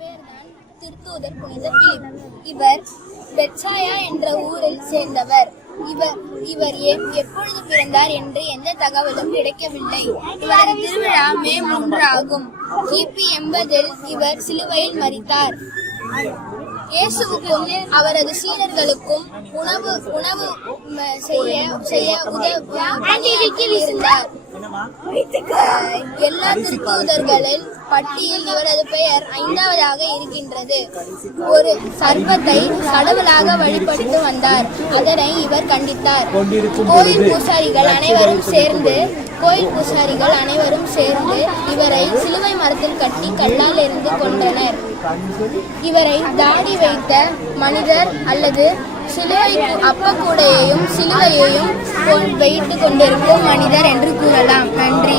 பேர்தான் திருத்தூதர் புனித பிலிப். இவர் பெத்சாயா என்ற ஊரில் சேர்ந்தவர். இவர் எப்பொழுது பிறந்தார் என்று எந்த தகவலும் கிடைக்கவில்லை. இவரது திருவிழா மே 3 ஆகும். கிபி 80 இவர் சிலுவையில் மரித்தார். இயேசுவுக்கும் அவரது சீடர்களுக்கும் உணவு செய்ய இருந்தார். எல்லா திருத்தூதர்களின் பட்டியல் இவரது பெயர் 5வதாக இருக்கின்றது. ஒரு சர்ப்பத்தை கடவுளாக வழிபட்டு வந்தார். அதனை இவர் கண்டித்தார். கோயில் பூசாரிகள் அனைவரும் சேர்ந்து இவரை சிலுவை மரத்தில் கட்டி கல்லால் எறிந்து கொண்டனர். இவரை தாடி வைத்த மனிதர் அல்லது அப்பக்கூடையையும் சிலுவையையும் வைத்துக் கொண்டிருக்கும் மனிதர் என்று கூறலாம். நன்றி.